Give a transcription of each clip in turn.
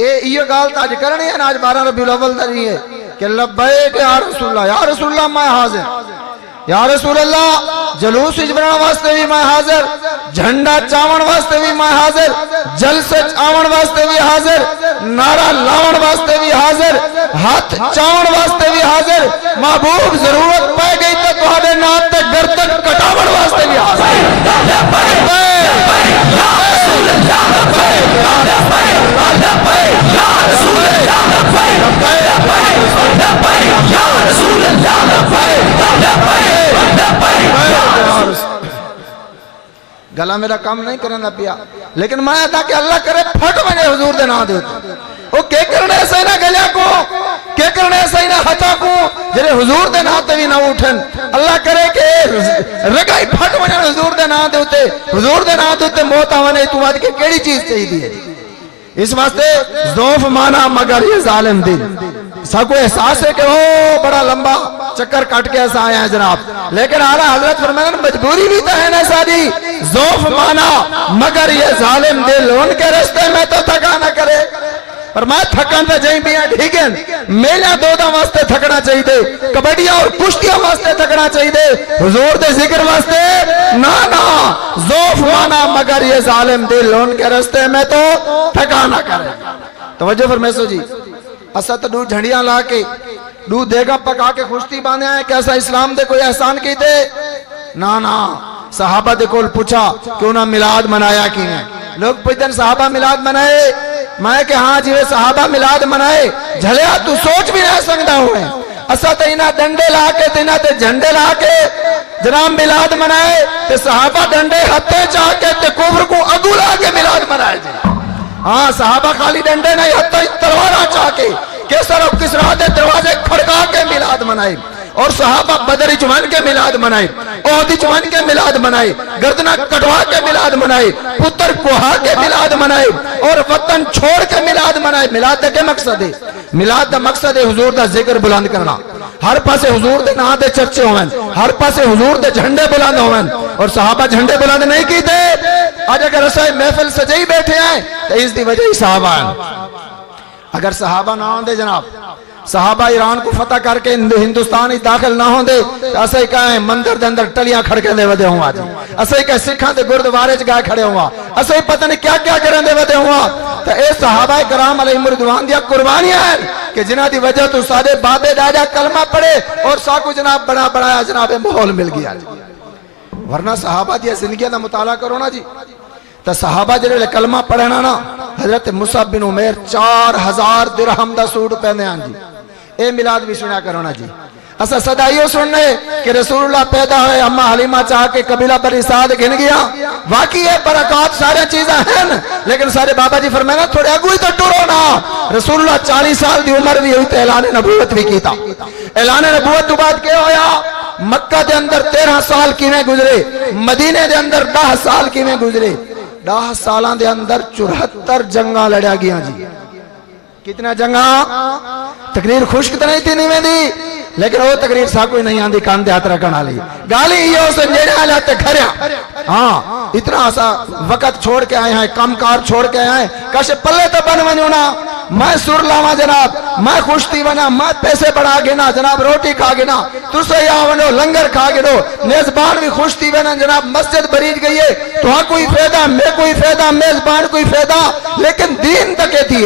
یہ گال تاج کرنی ہے آج 12 ربیع الاول دری ہے کہ لبیک یا رسول اللہ میں حاضر، یا رسول اللہ جلوس اجبران واسطے بھی میں حاضر، جھنڈا چاون واسطے بھی میں حاضر، جلسے چاون واسطے بھی حاضر، نعرہ لاون واسطے بھی حاضر، ہاتھ چاون واسطے بھی حاضر، محبوب ضرورت پائے گئی تو تہاڈے نام تے گردن کٹاون واسطے بھی حاضر۔ گلا میرا کام نہیں کرنا پیا لیکن میں تھا کہ اللہ کرے پھٹ مجھے حضور دے نہ دیتے وہ کہ کرنے ایسا ہی نہ گلیا کو کہ کرنے ایسا ہی نہ خطا کو جنہیں حضور دے نہ تے بھی نہ اٹھن اللہ کرے کہ رگائی پھٹ مجھے حضور دے نہ دیتے حضور دے نہ دیتے موت آوانے تو بات کہ کیڑی چیز چاہی دی اس واسطے ضعف مانا مگر یہ ظالم دل سا کو احساس ہے کہ وہ بڑا لمبا چکر کٹ کے ایسا آیا ہے جناب لیکن اعلیٰ حضرت فرمائے مجبوری بھی تو ہے نا ساری ضعف مانا مگر یہ ظالم دل ان کے رستے میں تو تھکا نہ کرے پر میں تھکن پہ جائیں بھی ہیں ٹھیکن میلیاں دودا واسطے تھکنا چاہیے دے کبڈیاں اور کشتیاں واسطے تھکنا چاہیے دے حضور دے ذکر واسطے نا ضعف مانا مگر یہ ظالم دل ان کے رستے میں تو تھکا نہ کرے توجہ فرمیسو جی اسا تو دو جھنڈیاں لا کے دو دیگا پکا کے خوشتی باندھے آئے کیسا اسلام دے کوئی احسان کی دے نا صحابہ دے کول پوچھا کہ انہاں میلاد منایا کی ہیں لوگ پوچھتے صحابہ میلاد منائے میں کہ ہاں جی صحابہ میلاد منائے جھلیا تو سوچ بھی نہ سکتا ہوئے اسا تے انہاں ڈنڈے لا کے تے انہاں تے جھنڈے لا کے جناب میلاد منائے تے صحابہ ڈنڈے ہتھے چاہ کے تے کفر کو اگو لا کے میلاد منائے جی ہاں صحابہ خالی ڈنڈے نہیں ہتھے تلوارا چاہ کے کیسر اور کسرا دے دروازے کھڑکا کے میلاد منائے اور صحابہ بدری چمن کے میلاد منائے احدی چمن کے میلاد منائے گردنہ کٹوا کے میلاد منائے پتر کوہا کے میلاد منائے اور وطن چھوڑ کے میلاد منائے میلاد دے کے مقصد ہے میلاد دا مقصد ہے حضور دا ذکر بلند کرنا ہر پاسے حضور دے نام دے چرچے ہوئیں ہر پاسے حضور دے جھنڈے بلند ہوئیں اور صحابہ جھنڈے بلند نہیں کی دے آج اگر رسائے محفل سجائی بیٹھے ہیں تو اس دی وجہ ہی صحابہ ہیں اگر صحابہ نہ ہوں دے جناب صحابہ ایران کو فتح کر کے ہندوستانی داخل نہ ہوں دے ایسا ہی کہیں مندر دے اندر ٹلیاں کھڑکے دے ودے ہوں آجی ایسا ہی کہیں سکھاں دے گردوارے گائے کھڑے ہوا ایسا ہی پتہ نہیں کیا کیا کریں دے ودے ہوا تو اے صحابہ کرام علیہ مردوان دیا قربانیاں ہیں کہ جنہ دی وجہ تو سادے بابے دادا کلمہ پڑے اور ساکو جناب بڑا بڑا جناب محول مل گیا ورنہ صحابہ دیا زندگیاں دا مطالعہ کرو نا جی تو صحابہ جنہے کلمہ پڑھنا نا حضرت مصعب بن عمیر 4000 درہم دا سوٹ پہنے ہیں جی اے میلاد بھی سنیا کرو نا جی اسا صدائیوں سننے کہ رسول اللہ پیدا ہوئے اما حلیمہ چاہ کے قبیلہ بنی سعد گھن گیا واقعی ہے برکات سارے چیزیں ہیں لیکن سارے بابا جی فرمائے تھوڑے اگوئی تو ٹورو نا رسول اللہ 40 سال دی عمر بھی ہوئی تو اعلان نبوت بھی کی تھا اعلان نبوت تو بعد کیا ہویا مکہ دے اندر 13 سال کی میں گزرے مدینے دے اندر 10 سال کی میں گزرے 10 سالان دے اندر 74 جنگاں لڑیا گیا جی کتنا جنگاں تقریر خشک تو نہیں تھی نہیں میں دی لیکن وہ تقریر سا کوئی نہیں آندھی کان دے ہاتھ رکھنا لی گالی یہ اسے جیڑے آ جاتے کھریا ہاں اتنا سا وقت چھوڑ کے آئے ہیں کامکار چھوڑ کے آئے ہیں کاش پلے تو بن ونجونا میں سر لاما جناب میں خوشتی بنا میں پیسے بڑھا گنا جناب روٹی کھا گنا تو سے یا ونو لنگر کھا گنو میزبان بھی خوشتی بنا جناب مسجد بریج گئی ہے تو ہاں کوئی فیدہ میں کوئی فیدہ میزبان کوئی فیدہ لیکن دین تکے تھی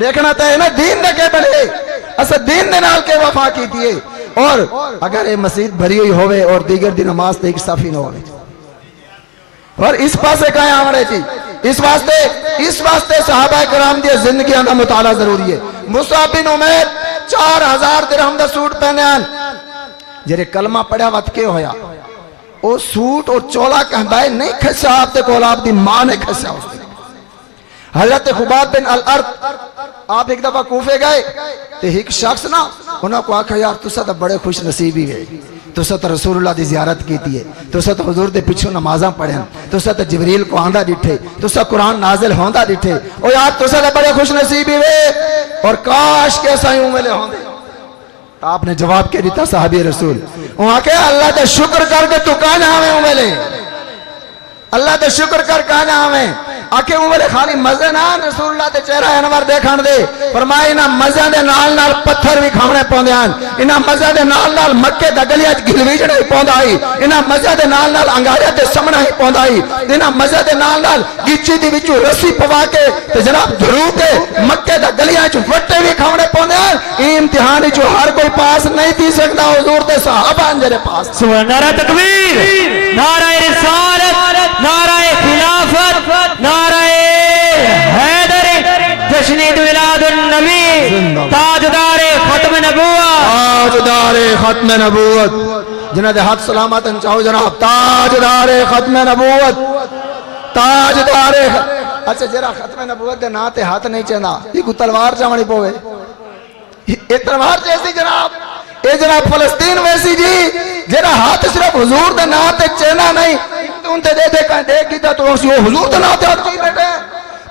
دیکھنا تا ہے نا دین دکے بڑھے اسا دین دے نال کے وفا کی دیئے اور اگر یہ مسجد بھری ہوئی ہوئے اور دیگر دی نماز تے ایک صافی نہ ہوئے اور اس پاسے کہیں آمڑے تھی اس واسطے صحابہ کرام دی زندگیاں دا مطالعہ ضروری ہے مصعب بن عمیر 4000 درہم دا سوٹ پہنے آن جرے کلمہ پڑھا وقت کے ہویا وہ سوٹ اور چولا کہندائے نہیں کھسا آپ تے کولا آپ دی ماں نے کھسا اس تے حضرت خباب بن الارض آپ ایک دفعہ کوفے گئے تو ایک شخص نا انہوں کو آکھا یار تو سا بڑے خوش نصیبی ہے تو سا رسول اللہ دی زیارت کیتی ہے تو سا حضور دے پچھو نمازاں پڑھیں تو سا جبریل کو آندہ ڈٹھے تو سا قرآن نازل ہوندہ ڈٹھے او یار تو سا بڑے خوش نصیبی ہے اور کاش کیسا ہی ملے ہوندے آپ نے جواب کیا دیتا صحابی رسول وہاں کہ اللہ دے شکر کر کے تو کہنا ہمیں ملے اللہ دے شکر کر کہنا ہمیں آکے وہ بولے خالی مزے نہ رسول اللہ تے چہرہ انور دیکھن دے فرمائے انہاں مزے دے نال نال پتھر بھی کھاونے پوندے ہن انہاں مزے دے نال نال مکے دا گلیاں وچ گلویجڑا ہی پوندا ہی انہاں مزے دے نال نال انگارے تے سمنا ہی پوندا ہی انہاں مزے دے نال نال گچی دی وچوں رسی پوا کے تے جناب دھرو کے مکے دا گلیاں وچ وٹے بھی کھاونے پوندے ہن ای امتحان وچ ہر کوئی پاس نہیں تھی سکدا حضور دے صحابہ جڑے پاس سبحان نعرہ تکبیر نعرہ رسالت نعرہ خلافت نعرہ حیدر جشن عید میلاد النبی تاجدار ختم نبوت تاجدار ختم نبوت جنہ دے ہاتھ سلامت چاہو جناب تاجدار ختم نبوت تاجدار اچھا جرا ختم نبوت دے نا تے ہاتھ نہیں چاہنا یہ کو تلوار چاہنی پوے یہ تلوار جیسی جناب اے جناب فلسطین ویسی جی جرا ہاتھ صرف حضور دے نا تے چاہنا نہیں تو تے دے کہیں دیکھ گی تو حضور دے نا تے ہاتھ چاہی بیٹھے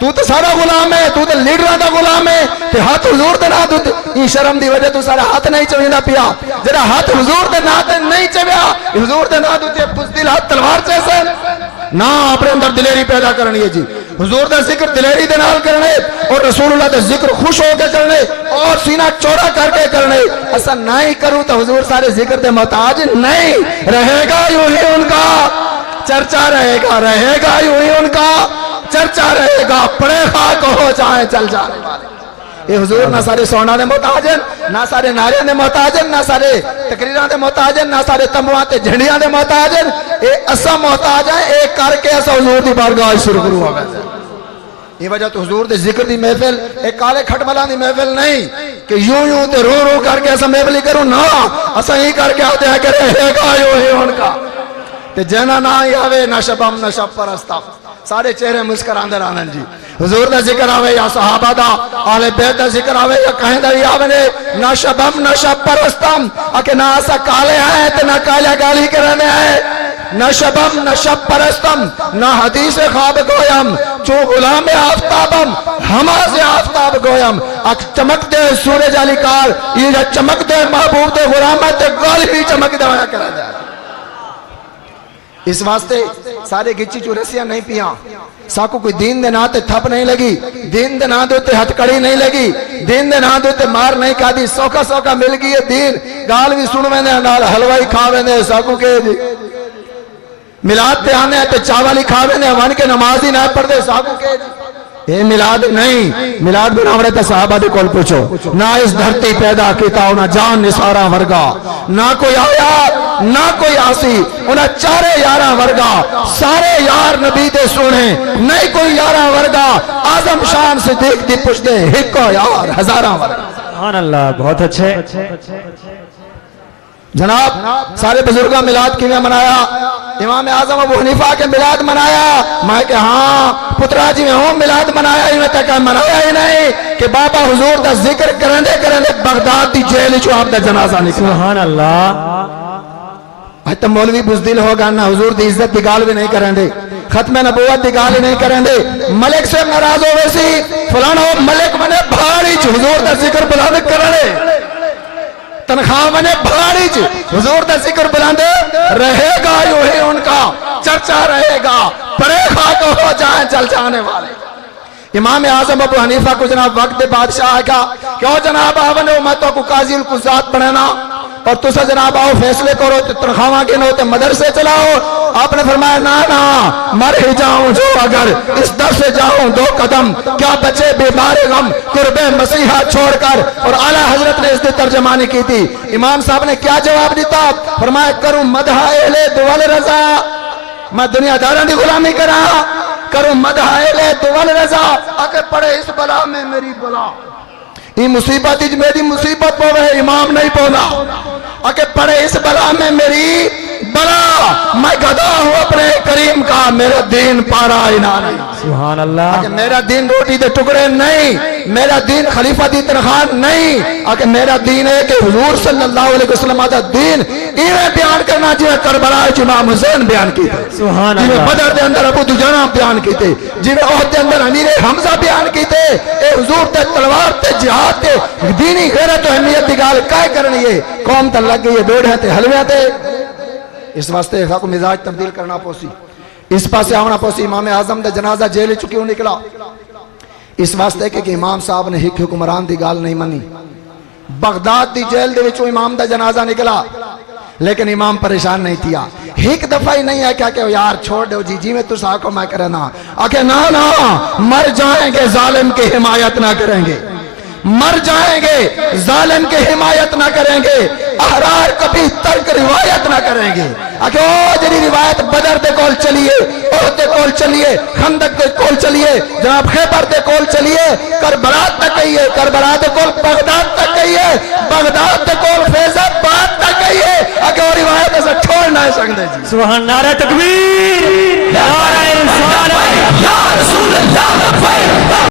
تو تے سارا غلام ہے تو تے لیڈران دا غلام ہے تے ہاتھ حضور دے نا تو این شرم دی وجہ تو سارا ہاتھ نہیں چاہینا پیا جرا ہاتھ حضور دے نا تے نہیں چاہیا حضور دے نا تو تے بزدل ہاتھ تلوار چیسے نا اپنے اندر دلیری پیدا کرنی ہے جی حضور دا ذکر دلیری دے نال کرنے اور رسول اللہ دا ذکر خوش ہو کے کرنے اور سینہ چوڑا کر کے کرنے ایسا نہیں کروں تو حضور سارے ذکر دے محتاج نہیں رہے گا یوں ہی ان کا چرچا رہے گا یوں ہی ان کا چرچا رہے گا پڑے خاک ہو جائیں چل جانے والے یہ حضور نہ سارے سونا دے محتاجن نہ سارے نعرے دے محتاجن نہ سارے تقریران دے محتاجن نہ سارے تمبوان تے جھنڈیاں دے محتاجن اے اسا محتاج ہیں ایک کر کے اسا حضور دی بارگاہ شروع کرو ہوا گئے یہ وجہ تو حضور دے ذکر دی محفل ایک کالے کھٹملان دی محفل نہیں کہ یوں تے رو کر کے اسا محفلی کروں نا اسا ہی کر کے آتے ہیں کہ رہے گا یوں ہی ان کا تے جنا نہ ہی آوے نہ شبم نہ شب پرستا سارے چہرے مسکران در آنن جی حضور دا ذکر آوے یا صحابہ دا آل بیت دا ذکر آوے یا کہیں دا ہی آوے نہ شبم نہ شب پرستم آکے نہ آسا کالے آئے تے نہ کالیا گالی کرنے آئے نہ شبم نہ شب پرستم نہ حدیث خواب گویم چو غلام آفتابم ہما سے آفتاب گویم چمک دے سورج علی کار یہ چمک دے محبوب دے غلامت دے گالی بھی چمک دے آیا کرنے آئے اس واسطے سارے گچی چو رسیاں نہیں پیاں ساکو کوئی دین دے ناتے تھپ نہیں لگی دین دے ناتے تے ہتھ کڑی نہیں لگی دین دے ناتے تے مار نہیں کھا دی سوکا مل گئی ہے دین گال بھی سن میں نے نال حلوائی کھا میں نے ساکو کے دی ملاد تے آنے تے چاوالی کھا میں نے وان کے نمازی نہ پڑھ دے ساکو کے دی اے ملاد نہیں ملاد بناوڑے تے صحابہ دے کول پوچھو نہ اس دھرتی پیدا کیتا نہ جان نثارا ورگا نہ کوئی آیا نہ کوئی آسی انہاں چارے یاراں ورگا سارے یار نبی دے سونے نہیں کوئی یاراں ورگا اعظم شان صدیق دی پوچھ دے ہکو یار ہزاراں ورگا سبحان اللہ بہت اچھے جناب سارے بزرگاں میلاد کیویں منایا امام اعظم ابو حنیفہ کے میلاد منایا میں کہ ہاں پترا جی میں ہوں میلاد منایا ہی میں تک منایا ہی نہیں کہ بابا حضور دا ذکر کرنے بغداد دی جیل چو آپ دا جنازہ نکلا سبحان اللہ تو مولوی بزدل ہوگا نا حضور دی عزت دی گال بھی نہیں کریں دے ختم نبوت دی گال نہیں کریں دے ملک سے ناراض ہو ویسی فلانا ہو ملک منے بھاڑی چھ حضور دا ذکر بلند کرنے تنخواہ منے بھاڑی چھ حضور دا ذکر بلند رہے گا یوں ہی ان کا چرچا رہے گا پڑے خاک ہو جائیں چل جانے والے امام اعظم ابو حنیفہ کو جناب وقت بادشاہ کا کیوں جناب آونے امتوں کو قاضی القضات پڑھنا اور تسا جناب آؤ فیصلے کرو تنخواہ گنو تے مدرسے چلاؤ آپ نے فرمایا نا مر ہی جاؤں جو اگر اس در سے جاؤں 2 قدم کیا بچے بیمار غم قرب مسیحہ چھوڑ کر اور اعلیٰ حضرت نے اس دی ترجمانی کی تھی امام صاحب نے کیا جواب دیتا فرمایا کروں مدح اہل دول رضا میں دنیا داران دی غلامی کروں مدح اہل دول رضا اگر پڑے اس بلا میں میری بلا یہ مصیبت ہی میری مصیبت پو ہے امام نہیں پونا اگر پڑے اس بلا میں میری بلا میں گدا ہوں اپنے کریم کا میرا دین پارا اینا نہیں سبحان اللہ اگر میرا دین روٹی دے ٹکڑے نہیں میرا دین خلیفہ دی تنخواہ نہیں اگر میرا دین ہے کہ حضور صلی اللہ علیہ وسلم آتا دین ایویں بیان کرنا جیویں کربلا امام حسین بیان کیتے سبحان جیویں اللہ بدر دے اندر ابو دجانہ بیان کیتے جیویں احد دے اندر امیر حمزہ بیان کیتے اے حضور تے تلوار تے جہاد تے دینی غیرت و اہمیت دی گال کائے کرنی ہے قوم تے لگ گئی ہے دوڑ ہے تے حلوے تے اس واسطے کو مزاج تبدیل کرنا پوسی اس پاسے آونا پوسی امام اعظم دا جنازہ جیل چکیوں نکلا اس واسطے کہ امام صاحب نے ایک حکمران دی گال نہیں منی بغداد دی جیل دے وچوں امام دا جنازہ نکلا لیکن امام پریشان نہیں تھیا ایک دفعہ ہی نہیں ہے کیا کہ یار چھوڑ دو جی میں تو ساکو میں کرنا آکے نا مر جائیں گے ظالم کی حمایت نہ کریں گے مر جائیں گے ظالم کی حمایت نہ کریں گے احرار کبھی ترک روایت نہ کریں گے آکے او جنی روایت بدر دے کول چلیے احد دے کول چلیے خندق دے کول چلیے جناب خیبر دے کول چلیے کربلا تک گئیے کربلا دے کول بغداد تک گئیے بغداد دے کول فیض آباد تک گئیے آکے وہ روایت ایسا چھوڑ نہ سکتے جی سبحان نعرہ تکبیر نعرہ رسالت یا رسول اللہ